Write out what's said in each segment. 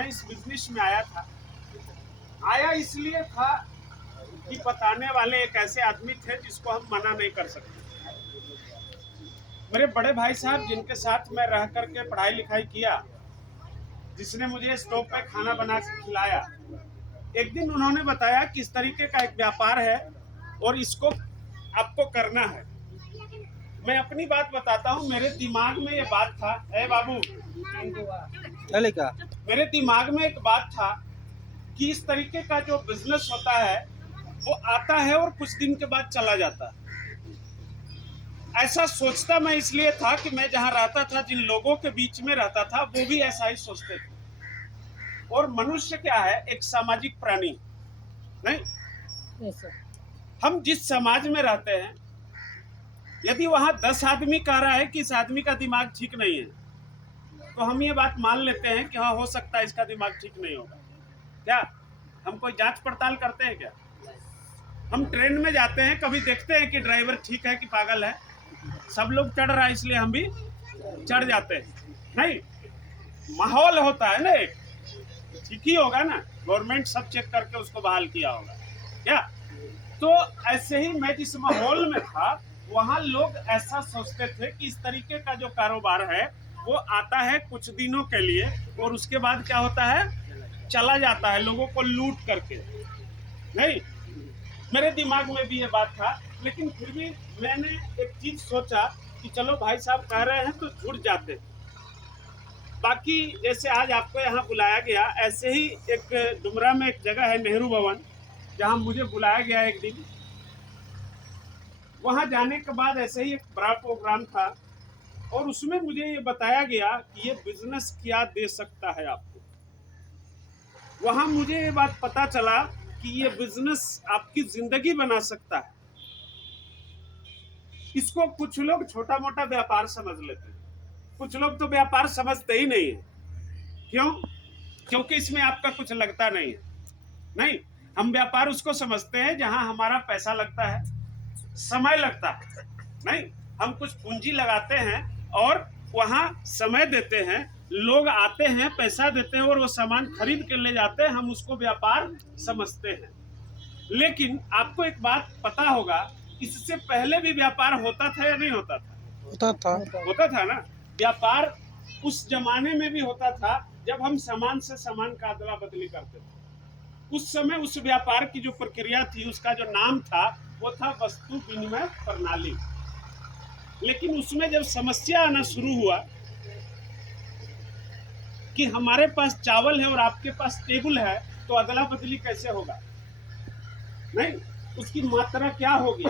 मैं इस बिजनेस में आया इसलिए था कि बताने वाले एक ऐसे आदमी थे जिसको हम मना नहीं कर सकते। मेरे बड़े भाई साहब जिनके साथ मैं रह करके पढ़ाई लिखाई किया, जिसने मुझे स्टोव पे खाना बना के खिलाया, एक दिन उन्होंने बताया कि इस तरीके का एक व्यापार है और इसको आपको करना है। मैं अपनी बात बताता हूँ, मेरे दिमाग में ये बात था, ए बाबू मेरे दिमाग में एक बात था कि इस तरीके का जो बिजनेस होता है वो आता है और कुछ दिन के बाद चला जाता है। ऐसा सोचता मैं इसलिए था कि मैं जहाँ रहता था, जिन लोगों के बीच में रहता था, वो भी ऐसा ही सोचते थे। और मनुष्य क्या है, एक सामाजिक प्राणी नहीं। हम जिस समाज में रहते हैं, यदि वहां 10 आदमी कह रहा है कि इस आदमी का दिमाग ठीक नहीं है, तो हम ये बात मान लेते हैं कि हाँ, हो सकता है इसका दिमाग ठीक नहीं होगा। क्या हम कोई जांच पड़ताल करते हैं क्या? हम ट्रेन में जाते हैं, कभी देखते हैं कि ड्राइवर ठीक है कि पागल है? सब लोग चढ़ रहा है इसलिए हम भी चढ़ जाते हैं? नहीं, माहौल होता है ना, एक ठीक ही होगा ना, गवर्नमेंट सब चेक करके उसको बहाल किया होगा क्या? तो ऐसे ही मैं जिस माहौल में था, वहां लोग ऐसा सोचते थे कि इस तरीके का जो कारोबार है वो आता है कुछ दिनों के लिए और उसके बाद क्या होता है, चला जाता है लोगों को लूट करके। नहीं, मेरे दिमाग में भी ये बात था, लेकिन फिर भी मैंने एक चीज सोचा कि चलो भाई साहब कह रहे हैं तो जुड़ जाते। बाकी जैसे आज आपको यहाँ बुलाया गया, ऐसे ही एक डुमरा में एक जगह है नेहरू भवन, जहाँ मुझे बुलाया गया एक दिन। वहाँ जाने के बाद ऐसे ही एक बड़ा प्रोग्राम था और उसमें मुझे ये बताया गया कि ये बिजनेस क्या दे सकता है आपको। वहाँ मुझे ये बात पता चला कि ये बिजनेस आपकी जिंदगी बना सकता है। इसको कुछ लोग छोटा मोटा व्यापार समझ लेते हैं, कुछ लोग तो व्यापार समझते ही नहीं है। क्यों? क्योंकि इसमें आपका कुछ लगता नहीं है। नहीं, हम व्यापार उसको समझते हैं जहां हमारा पैसा लगता है, समय लगता है। नहीं, हम कुछ पूंजी लगाते हैं और वहां समय देते हैं, लोग आते हैं, पैसा देते हैं और वो सामान खरीद के ले जाते हैं, हम उसको व्यापार समझते हैं। लेकिन आपको एक बात पता होगा, इससे पहले भी व्यापार होता था या नहीं होता था? होता था ना। व्यापार उस जमाने में भी होता था जब हम सामान से सामान का अदला बदली करते थे। उस समय उस व्यापार की जो प्रक्रिया थी, उसका जो नाम था, वो था वस्तु विनिमय प्रणाली। लेकिन उसमें जब समस्या आना शुरू हुआ कि हमारे पास चावल है और आपके पास टेबल है, तो अदला बदली कैसे होगा? नहीं, उसकी मात्रा क्या होगी?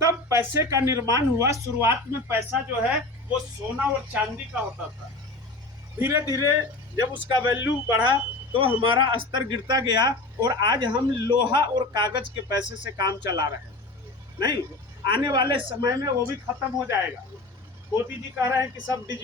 तब पैसे का निर्माण हुआ। शुरुआत में पैसा जो है वो सोना और चांदी का होता था। धीरे धीरे जब उसका वैल्यू बढ़ा तो हमारा स्तर गिरता गया और आज हम लोहा और कागज के पैसे से काम चला रहे हैं। नहीं, आने वाले समय में वो भी खत्म हो जाएगा। मोदी जी कह रहे हैं कि सब डिजिटल